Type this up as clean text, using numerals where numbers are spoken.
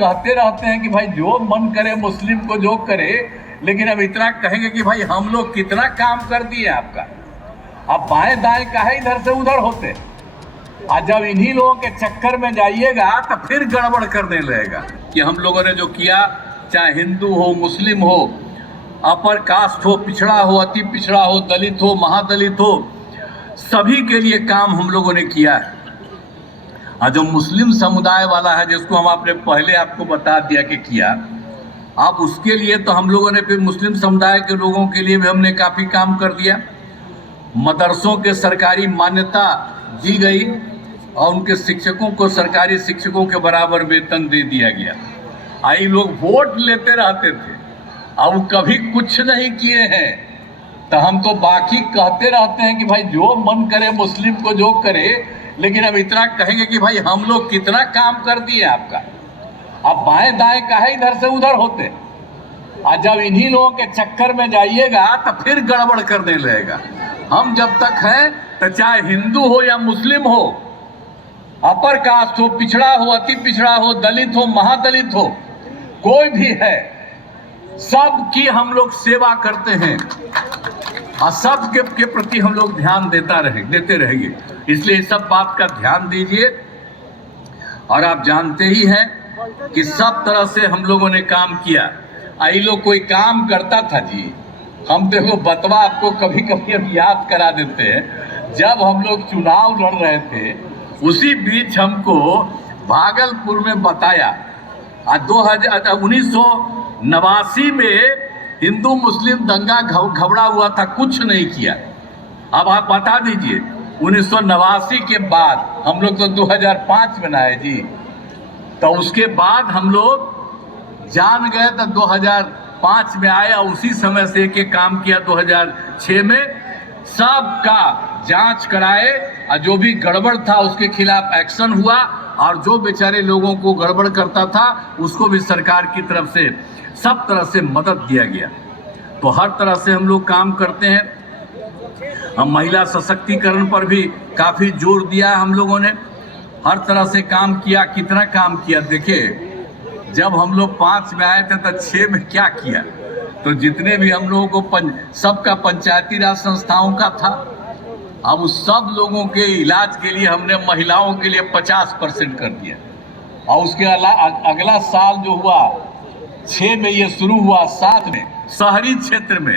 कहते रहते हैं कि भाई जो मन करे मुस्लिम को जो करे, लेकिन अब इतना कहेंगे कि भाई हम लोग कितना काम कर दिए आपका। अब बाएं दाएं काहे इधर से उधर होते, और जब इन्हीं लोगों के चक्कर में जाइएगा तो फिर गड़बड़ करने लगेगा कि हम लोगों ने जो किया, चाहे हिंदू हो, मुस्लिम हो, अपर कास्ट हो, पिछड़ा हो, अति पिछड़ा हो, दलित हो, महादलित हो, सभी के लिए काम हम लोगों ने किया है। और जो मुस्लिम समुदाय वाला है, जिसको हम आपने पहले आपको बता दिया कि किया, अब उसके लिए तो हम लोगों ने फिर मुस्लिम समुदाय के लोगों के लिए भी हमने काफ़ी काम कर दिया। मदरसों के सरकारी मान्यता दी गई और उनके शिक्षकों को सरकारी शिक्षकों के बराबर वेतन दे दिया गया। आई लोग वोट लेते रहते थे, अब वो कभी कुछ नहीं किए हैं, तो हम तो बाकी कहते रहते हैं कि भाई जो मन करे मुस्लिम को जो करे, लेकिन अब इतना कहेंगे कि भाई हम लोग कितना काम कर दिए आपका। अब बाएं दाएं काहे इधर से उधर होते, और जब इन्हीं लोगों के चक्कर में जाइएगा तो फिर गड़बड़ करने लगेगा। हम जब तक हैं तो चाहे हिंदू हो या मुस्लिम हो, अपर कास्ट हो, पिछड़ा हो, अति पिछड़ा हो, दलित हो, महादलित हो, कोई भी है, सबकी हम लोग सेवा करते हैं और सब के प्रति हम लोग ध्यान देते रहेंगे। इसलिए सब बात का ध्यान दीजिए। और आप जानते ही हैं कि सब तरह से हम लोगों ने काम किया। आई लोग कोई काम करता था जी, हम देखो बतवा आपको कभी कभी अब याद करा देते हैं। जब हम लोग चुनाव लड़ रहे थे, उसी बीच हमको भागलपुर में बताया 1989 में हिंदू मुस्लिम दंगा घबरा हुआ था, कुछ नहीं किया। अब आप बता दीजिए 1989 के बाद, हम लोग तो 2005 में आए जी, तो उसके बाद हम लोग जान गए तो 2005 में आए और उसी समय से एक काम किया। 2006 में सबका जांच कराए और जो भी गड़बड़ था उसके खिलाफ एक्शन हुआ, और जो बेचारे लोगों को गड़बड़ करता था उसको भी सरकार की तरफ से सब तरह से मदद दिया गया। तो हर तरह से हम लोग काम करते हैं। हम महिला सशक्तिकरण पर भी काफ़ी जोर दिया हम लोगों ने, हर तरह से काम किया। कितना काम किया देखिए, जब हम लोग 5 में आए थे तो 6 में क्या किया, तो जितने भी हम लोगों को सबका पंचायती राज संस्थाओं का था, अब उस सब लोगों के इलाज के लिए हमने महिलाओं के लिए 50% कर दिया। और उसके अगला साल जो हुआ 6 में, ये शुरू हुआ 7 में शहरी क्षेत्र में